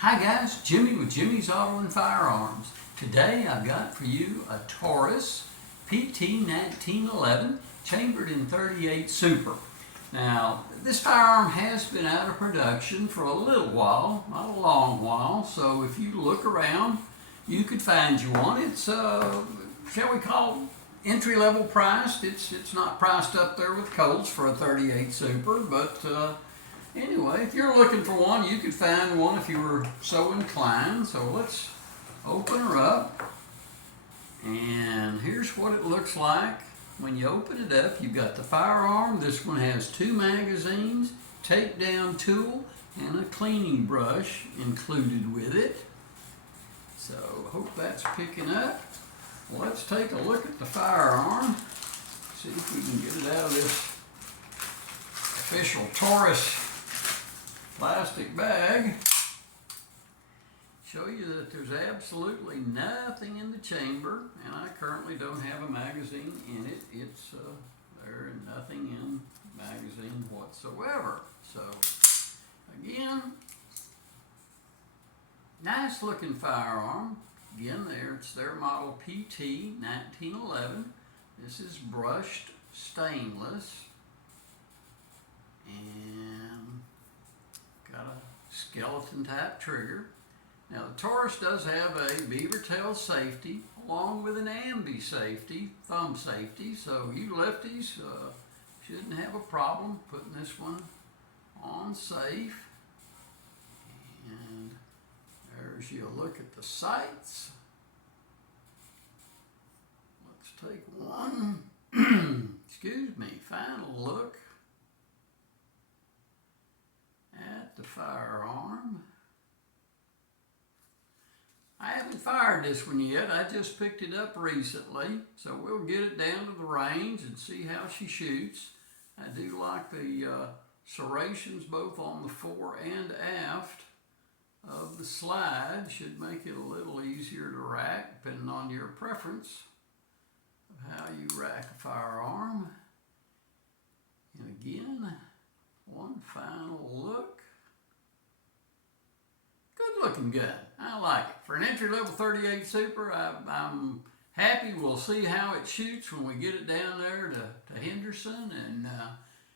Hi guys, Jimmy with Jimmy's Auto and Firearms. Today I've got for you a Taurus PT1911 chambered in .38 Super. Now this firearm has been out of production for a little while, not a long while, so if you look around you could find you one. It's shall we call it entry-level priced. It's not priced up there with Colts for a .38 Super, but anyway, if you're looking for one, you could find one if you were so inclined. So let's open her up. And here's what it looks like. When you open it up, you've got the firearm. This one has 2 magazines, takedown tool, and a cleaning brush included with it. So hope that's picking up. Let's take a look at the firearm. See if we can get it out of this official Taurus plastic bag. Show you that there's absolutely nothing in the chamber, and I currently don't have a magazine in it. It's there is nothing in the magazine whatsoever. So again, nice looking firearm. Again, it's their model PT1911. This is brushed stainless and got a skeleton type trigger. Now the Taurus does have a beaver tail safety along with an ambi safety, thumb safety, so you lefties shouldn't have a problem putting this one on safe. And there's your look at the sights. Let's take one, excuse me, final look at the firearm. I haven't fired this one yet. I just picked it up recently, so we'll get it down to the range and see how she shoots. I do like the serrations both on the fore and aft of the slide. Should make it a little easier to rack depending on your preference of how you rack a firearm. And again, one final look. Good looking gun. I like it. For an entry-level .38 Super, I'm happy. We'll see how it shoots when we get it down there to Henderson. And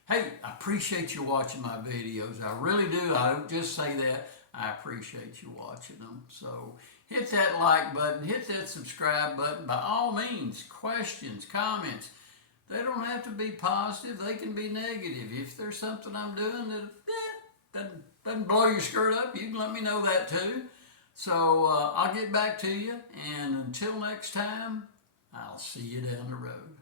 hey, I appreciate you watching my videos. I really do. I don't just say that. I appreciate you watching them. So hit that like button, hit that subscribe button. By all means, questions, comments, they don't have to be positive. They can be negative. If there's something I'm doing that doesn't blow your skirt up, you can let me know that too. So I'll get back to you. And until next time, I'll see you down the road.